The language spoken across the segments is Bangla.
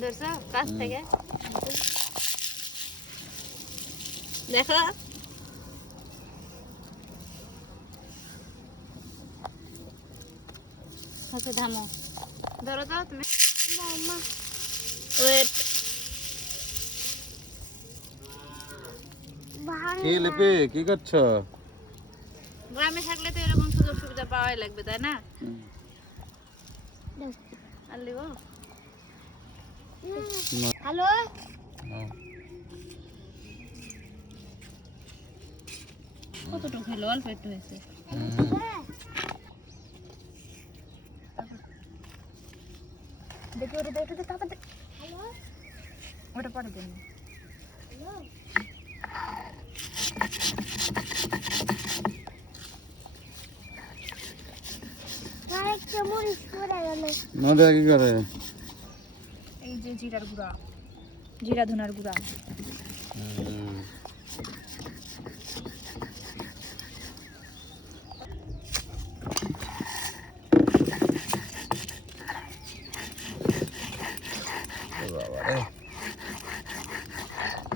ধরছো? কাছ। থেকে? দেখো। থামো। ধরো তো তুমি। ওয়েট কি লিপি কি করছ? গ্রামে থাকলে তো এরকম সুযোগ সুবিধা পাওয়াই লাগবে তাই না? আর লিব? হ্যালো কতটুকু হলো অল্প একটু হয়েছে। দেখি ওটা দেখে তাড়াতাড়ি। ওটা পরে দিন নদী কি করে? যে জিরার গুঁড়া জিরা ধনার গুঁড়া।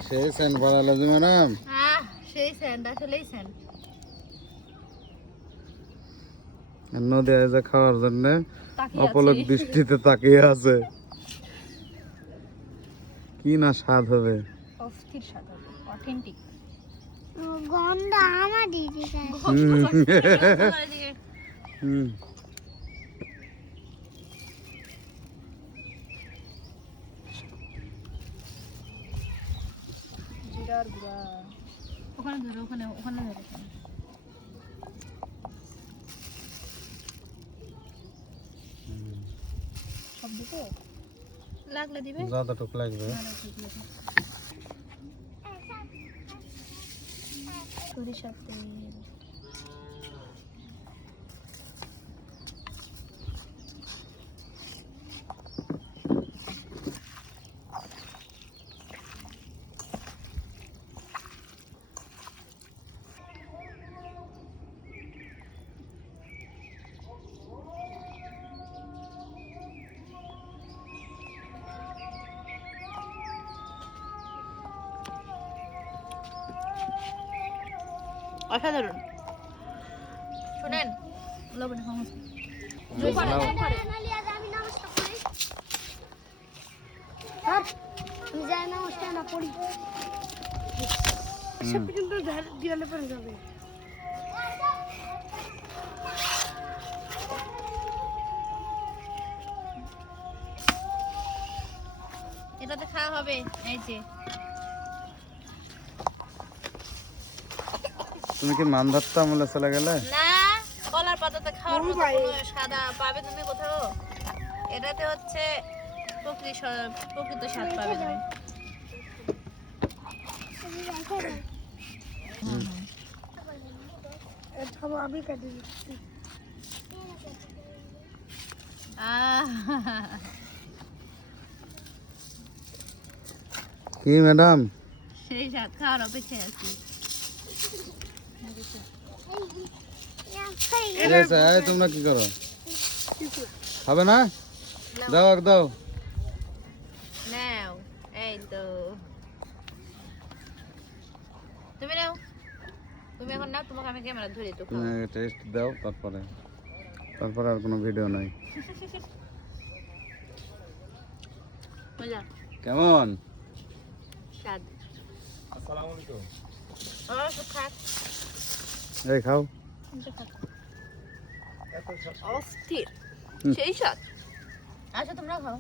সেই সেন্ট ম্যাডাম? হ্যাঁ সেই আসলেই নদী খাওয়ার জন্য অপলক। দৃষ্টিতে তাকিয়ে আছে। কি না স্বাদ হবে? অস্থির স্বাদ হবে অথেন্টিক গন্ধ আমার দিদি হুম। হুম জিরার গুঁড়া। ওখানে ধরো ওখানে ওখানে ধরো। সব দিতে লাগলে দিবে? যতটুক লাগবে। সরিষার তেল অসাধারণ শুনেন লবণে সমস্যা আমি নমস্কার করি স্যার আমি যাই নমস্কার না পড়ি হুম। কিন্তু দিয়ালে পড়ে যাবে। এটাতে খাওয়া হবে এই যে। তুমি কি মান ধরতাম বলে চলে গেলে? না কলার পাতাতে খাওয়ার মতো কোনো সাদা পাবে তুমি কোথাও? এটাতে হচ্ছে প্রকৃত প্রকৃত স্বাদ পাবে তুমি আমি কেটে দিচ্ছি আহ, কি ম্যাডাম? সেই স্বাদ খাওয়ার অপেক্ষায় আছি। তোমরা কি করো? খাবে না? দাও এক দাও। নাও এই তো। তুমি নাও। তুমি এখন নাও তোমাকে আমি ক্যামেরা ধরে তো টেস্ট দাও তারপরে। তারপরে আর কোনো ভিডিও নাই। মজা। কেমন? খাক এই খাও। সব অস্থির সেই স্বাদ। আচ্ছা তোমরা খাও।